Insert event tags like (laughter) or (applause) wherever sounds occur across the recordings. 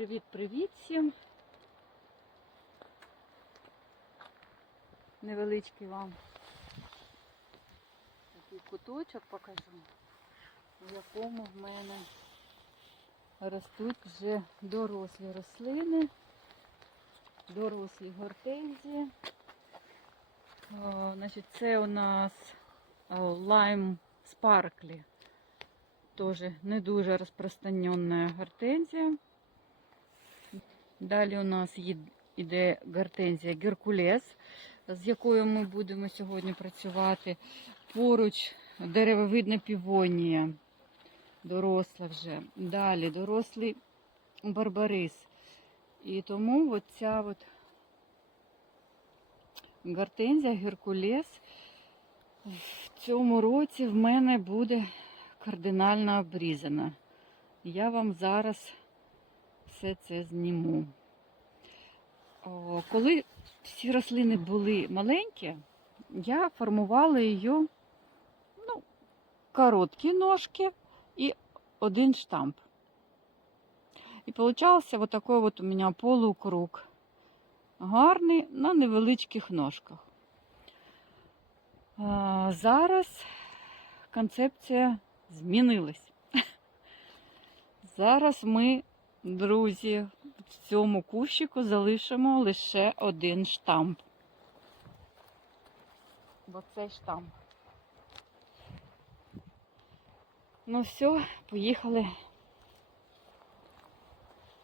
Привіт-привіт всім. Невеличкий вам такий куточок покажу, в якому в мене ростуть вже дорослі рослини, дорослі гортензії. О, значить, це у нас лайм спарклі. Тоже не дуже розпространена гортензія. Далі у нас йде гортензія Геркулес, з якою ми будемо сьогодні працювати. Поруч деревовидна півонія, доросла вже. Далі дорослий барбарис. І тому оця от гортензія Геркулес в цьому році в мене буде кардинально обрізана. Я вам зараз все це зніму. Коли всі рослини були маленькі, я формувала її ну, короткі ножки і один штамп. І получався вот такой вот у мене полукруг. Гарний на невеличких ножках. А, зараз концепція змінилась. (laughs) Зараз ми, друзі, в цьому кущику залишимо лише один штамп. Бо цей штамп. Ну все, поїхали.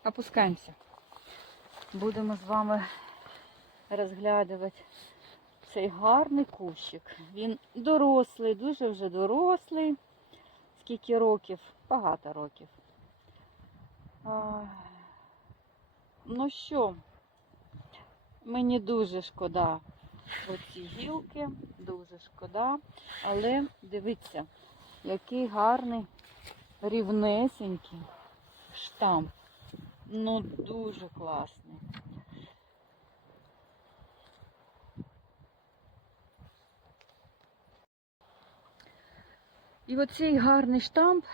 Опускаємося. Будемо з вами розглядувати цей гарний кущик. Він дорослий, дуже вже дорослий. Скільки років? Багато років. Ну що, мені дуже шкода оці гілки, дуже шкода. Але дивіться, який гарний, рівнесенький штамп. Ну, дуже класний. І оцей гарний штамп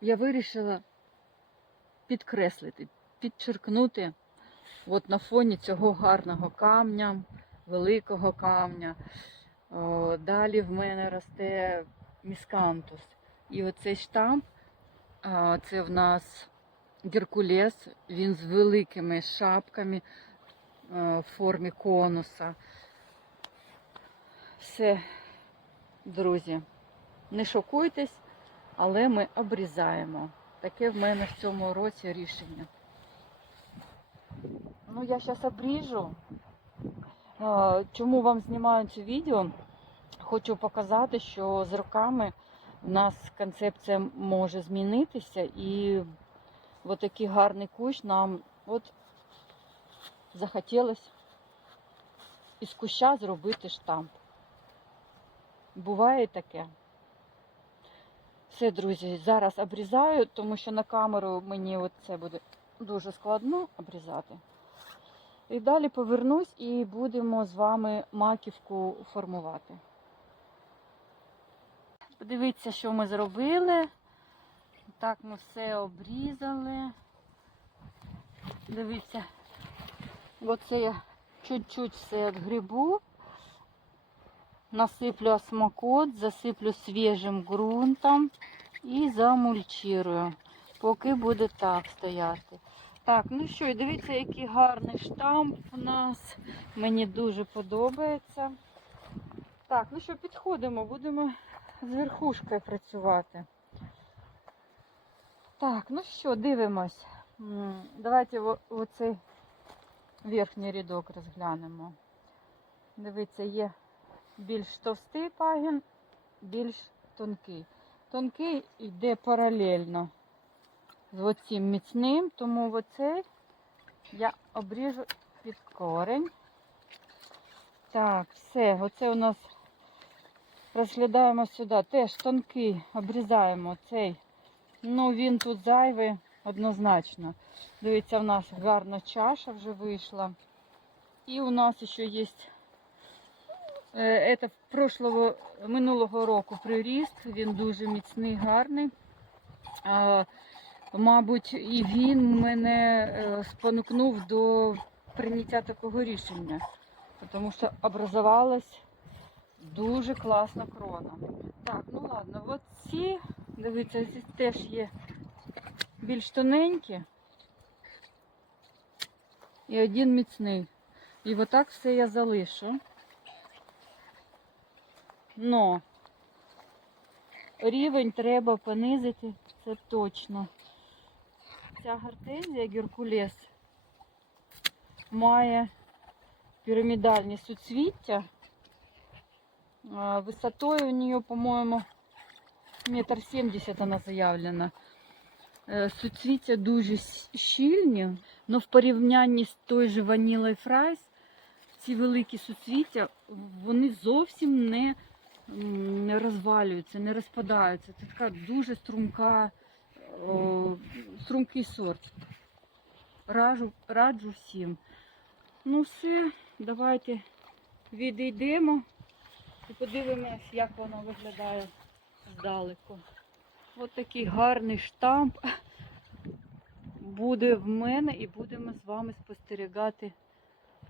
я вирішила підкреслити, підчеркнути от на фоні цього гарного камня, великого камня. О, далі в мене росте міскантус. І оцей штамп, це в нас геркулес, він з великими шапками в формі конуса. Все, друзі, не шокуйтесь, але ми обрізаємо. Таке в мене в цьому році рішення. Ну, я зараз обріжу. Чому вам знімаю це відео? Хочу показати, що з роками у нас концепція може змінитися і от такий гарний кущ нам от захотілося із куща зробити штамп. Буває таке. Все, друзі, зараз обрізаю, тому що на камеру мені це буде дуже складно обрізати. І далі повернусь і будемо з вами маківку формувати. Подивіться, що ми зробили. Так ми все обрізали. Дивіться, оце я чуть-чуть все відгрібу. Насиплю осмокот, засиплю свіжим ґрунтом і замульчирую, поки буде так стояти. Так, ну що, і дивіться, який гарний штамп у нас. Мені дуже подобається. Так, ну що, підходимо, будемо з верхушкою працювати. Так, ну що, дивимось. Давайте оцей верхній рядок розглянемо. Дивіться, є більш товстий пагін, більш тонкий. Тонкий йде паралельно з оцим міцним, тому оцей я обріжу під корень. Так, все, оце у нас розглядаємо сюди. Теж тонкий, обрізаємо цей. Ну, він тут зайвий однозначно. Дивіться, в нас гарна чаша вже вийшла. І у нас ще є Це прошлого, минулого року приріст, він дуже міцний, гарний. Мабуть, і він мене е, спонукнув до прийняття такого рішення, тому що образувалась дуже класна крона. Так, ну ладно, от ці, дивіться, ці теж є більш тоненькі і один міцний. І отак все я залишу. Но рівень треба понизити, це точно. Ця гортензія Геркулес має пірамідальні суцвіття. Висотою у нее, по-моєму, метр сімдесят вона заявлена. Е, Суцвіття дуже щільні, але в порівнянні з той же Vanilla Фрайс ці великі суцвіття, вони зовсім не, не розвалюються, не розпадаються. Це така дуже струмка, о, струмкий сорт. Раджу, раджу всім. Ну все, давайте відійдемо і подивимось, як воно виглядає здалеку. Ось такий гарний штамп буде в мене і будемо з вами спостерігати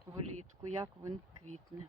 влітку, як він квітне.